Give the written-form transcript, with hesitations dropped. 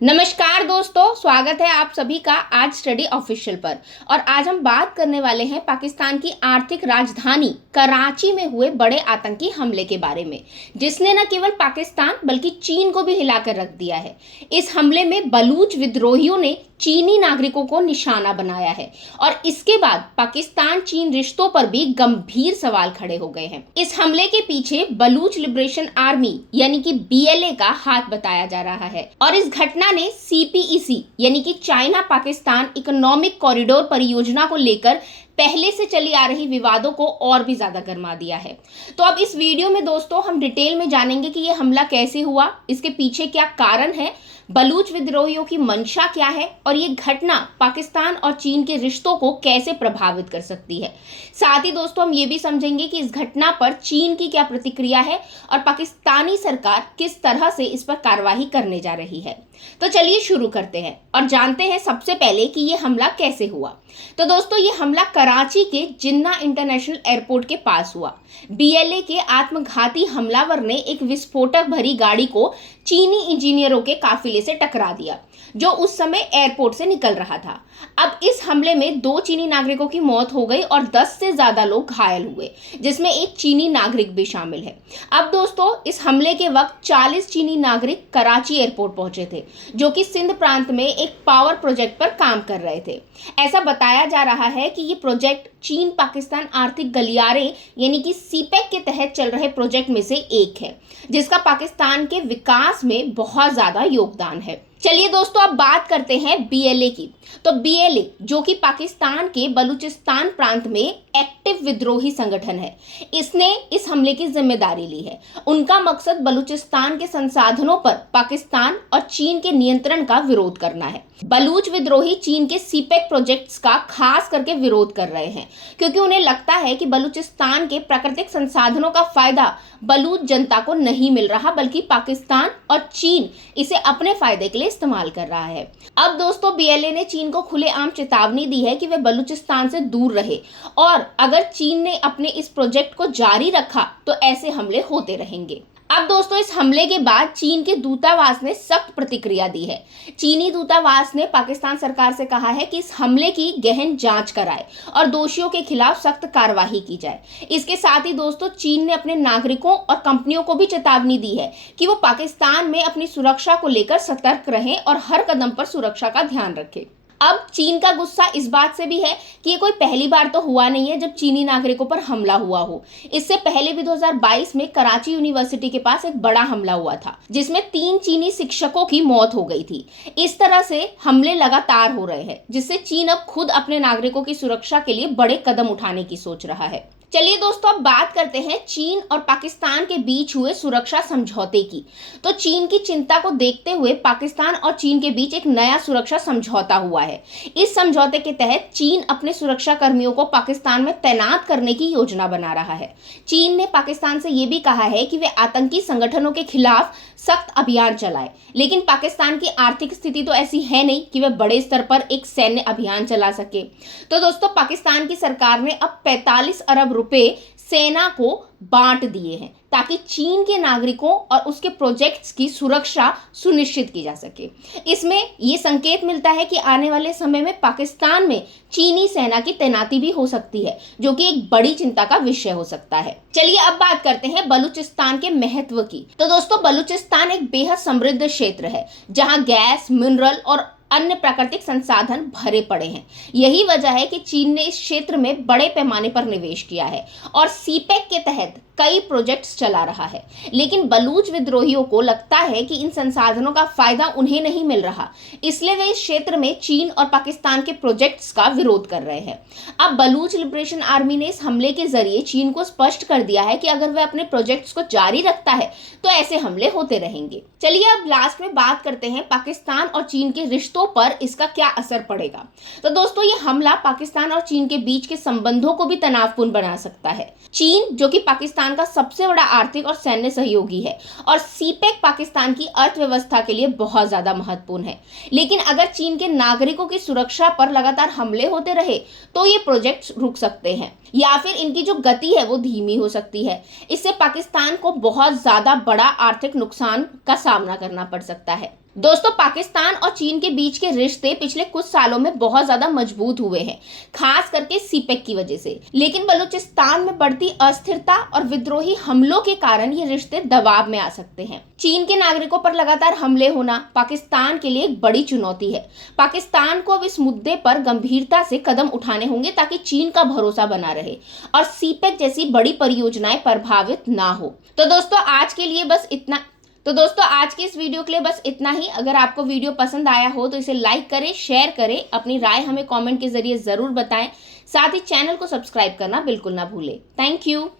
नमस्कार दोस्तों, स्वागत है आप सभी का आज स्टडी ऑफिशियल पर। और आज हम बात करने वाले हैं पाकिस्तान की आर्थिक राजधानी कराची में हुए बड़े आतंकी हमले के बारे में, जिसने न केवल पाकिस्तान बल्कि चीन को भी हिलाकर रख दिया है। इस हमले में बलूच विद्रोहियों ने चीनी नागरिकों को निशाना बनाया है और इसके बाद पाकिस्तान चीन रिश्तों पर भी गंभीर सवाल खड़े हो गए हैं। इस हमले के पीछे बलूच लिबरेशन आर्मी यानी कि BLA का हाथ बताया जा रहा है और इस घटना ने CPEC यानी कि चाइना पाकिस्तान इकोनॉमिक कॉरिडोर परियोजना को लेकर पहले से चली आ रही विवादों को और भी ज्यादा गर्मा दिया है। तो अब इस वीडियो में दोस्तों हम डिटेल में जानेंगे कि यह हमला कैसे हुआ, इसके पीछे क्या कारण है, बलूच विद्रोहियों की मंशा क्या है और ये घटना पाकिस्तान और चीन के रिश्तों को कैसे प्रभावित कर सकती है। साथ ही दोस्तों हम ये भी समझेंगे कि इस घटना पर चीन की क्या प्रतिक्रिया है और पाकिस्तानी सरकार किस तरह से इस पर कार्रवाई करने जा रही है। तो चलिए शुरू करते हैं और जानते हैं सबसे पहले कि ये हमला कैसे हुआ। तो दोस्तों ये हमला कराची के जिन्ना इंटरनेशनल एयरपोर्ट के पास हुआ। BLA के आत्मघाती हमलावर ने एक विस्फोटक भरी गाड़ी को चीनी इंजीनियरों के काफिले से टकरा दिया जो उस समय एयरपोर्ट से निकल रहा था। अब इस हमले में 2 चीनी नागरिकों की मौत हो गई और 10 से ज्यादा लोग घायल हुए, जिसमें एक चीनी नागरिक भी शामिल है। अब दोस्तों इस हमले के वक्त 40 चीनी नागरिक कराची एयरपोर्ट पहुंचे थे, जो कि सिंध प्रांत में एक पावर प्रोजेक्ट पर काम कर रहे थे। ऐसा बताया जा रहा है कि ये प्रोजेक्ट चीन पाकिस्तान आर्थिक गलियारे यानी कि CPEC के तहत चल रहे प्रोजेक्ट में से एक है, जिसका पाकिस्तान के विकास में बहुत ज्यादा योगदान है। चलिए दोस्तों अब बात करते हैं BLA की। तो BLA जो कि पाकिस्तान के बलूचिस्तान प्रांत में एक्टिव विद्रोही संगठन है, इसने इस हमले की जिम्मेदारी ली है। उनका मकसद बलूचिस्तान के संसाधनों पर पाकिस्तान और चीन के नियंत्रण का विरोध करना है। बलूच विद्रोही चीन के CPEC प्रोजेक्ट्स का खास करके विरोध कर रहे हैं, क्योंकि उन्हें लगता है कि बलूचिस्तान के प्राकृतिक संसाधनों का फायदा बलूच जनता को नहीं मिल रहा, बल्कि पाकिस्तान और चीन इसे अपने फायदे के लिए इस्तेमाल कर रहा है। अब दोस्तों BLA ने चीन को खुलेआम चेतावनी दी है कि वे बलूचिस्तान से दूर रहे और अगर चीन ने अपने इस प्रोजेक्ट को जारी रखा तो ऐसे हमले होते रहेंगे। अब दोस्तों इस हमले के बाद चीन के दूतावास ने सख्त प्रतिक्रिया दी है। चीनी दूतावास ने पाकिस्तान सरकार से कहा है कि इस हमले की गहन जांच कराए और दोषियों के खिलाफ सख्त कार्रवाई की जाए। इसके साथ ही दोस्तों चीन ने अपने नागरिकों और कंपनियों को भी चेतावनी दी है कि वो पाकिस्तान में अपनी सुरक्षा को लेकर सतर्क रहें और हर कदम पर सुरक्षा का ध्यान रखें। अब चीन का गुस्सा इस बात से भी है कि ये कोई पहली बार तो हुआ नहीं है जब चीनी नागरिकों पर हमला हुआ हो। इससे पहले भी 2022 में कराची यूनिवर्सिटी के पास एक बड़ा हमला हुआ था, जिसमें 3 चीनी शिक्षकों की मौत हो गई थी। इस तरह से हमले लगातार हो रहे हैं, जिससे चीन अब खुद अपने नागरिकों की सुरक्षा के लिए बड़े कदम उठाने की सोच रहा है। चलिए दोस्तों अब बात करते हैं चीन और पाकिस्तान के बीच हुए सुरक्षा समझौते की। तो चीन की चिंता को देखते हुए पाकिस्तान और चीन के बीच एक नया सुरक्षा समझौता हुआ है। इस समझौते के तहत चीन अपने सुरक्षा कर्मियों को पाकिस्तान में तैनात करने की योजना बना रहा है। चीन ने पाकिस्तान से यह भी कहा है कि वे आतंकी संगठनों के खिलाफ सख्त अभियान चलाए, लेकिन पाकिस्तान की आर्थिक स्थिति तो ऐसी है नहीं कि वे बड़े स्तर पर एक सैन्य अभियान चला सके। तो दोस्तों पाकिस्तान की सरकार ने अब 45 अरब रुपए सेना को बांट दिए हैं ताकि चीन के नागरिकों और उसके प्रोजेक्ट्स की सुरक्षा सुनिश्चित की जा सके। इसमें यह संकेत मिलता है कि आने वाले समय में पाकिस्तान में चीनी सेना की तैनाती भी हो सकती है, जो कि एक बड़ी चिंता का विषय हो सकता है। चलिए अब बात करते हैं बलूचिस्तान के महत्व की। तो दोस्तों बलूचिस्तान एक बेहद समृद्ध क्षेत्र है, जहां गैस, मिनरल और अन्य प्राकृतिक संसाधन भरे पड़े हैं। यही वजह है कि चीन ने इस क्षेत्र में बड़े पैमाने पर निवेश किया है और CPEC के तहत कई प्रोजेक्ट्स चला रहा है। लेकिन बलूच विद्रोहियों को लगता है कि इन संसाधनों का फायदा उन्हें नहीं मिल रहा, इसलिए वे इस क्षेत्र में चीन और पाकिस्तान के प्रोजेक्ट्स का विरोध कर रहे हैं। अब बलूच लिबरेशन आर्मी ने इस हमले के जरिए चीन को स्पष्ट कर दिया है कि अगर वह अपने प्रोजेक्ट्स को जारी रखता है तो ऐसे हमले होते रहेंगे। चलिए अब लास्ट में बात करते हैं पाकिस्तान और चीन के रिश्तों पर इसका क्या असर पड़ेगा। तो दोस्तों ये हमला पाकिस्तान और चीन के बीच के संबंधों को भी तनावपूर्ण बना सकता है। चीन जो कि पाकिस्तान का सबसे बड़ा आर्थिक और सैन्य सहयोगी है और CPEC पाकिस्तान की अर्थव्यवस्था के लिए बहुत ज्यादा महत्वपूर्ण है। लेकिन अगर चीन के नागरिकों की सुरक्षा पर लगातार हमले होते रहे तो ये प्रोजेक्ट्स रुक सकते हैं या फिर इनकी जो गति है वो धीमी हो सकती है। इससे पाकिस्तान को बहुत ज्यादा बड़ा आर्थिक नुकसान का सामना करना पड़ सकता है। दोस्तों, पाकिस्तान और चीन के बीच के रिश्ते पिछले कुछ सालों में बहुत ज्यादा मजबूत हुए हैं, खास करके सीपेक की वजह से। लेकिन बलूचिस्तान में बढ़ती अस्थिरता और विद्रोही हमलों के कारण ये रिश्ते दबाव में आ सकते हैं। चीन के नागरिकों पर लगातार हमले होना पाकिस्तान के लिए एक बड़ी चुनौती है। पाकिस्तान को अब इस मुद्दे पर गंभीरता से कदम उठाने होंगे ताकि चीन का भरोसा बना रहे और सीपेक जैसी बड़ी परियोजनाएं प्रभावित ना हो। तो दोस्तों, आज के इस वीडियो के लिए बस इतना ही। अगर आपको वीडियो पसंद आया हो तो इसे लाइक करें, शेयर करें, अपनी राय हमें कमेंट के जरिए जरूर बताएं। साथ ही चैनल को सब्सक्राइब करना बिल्कुल ना भूलें। Thank you.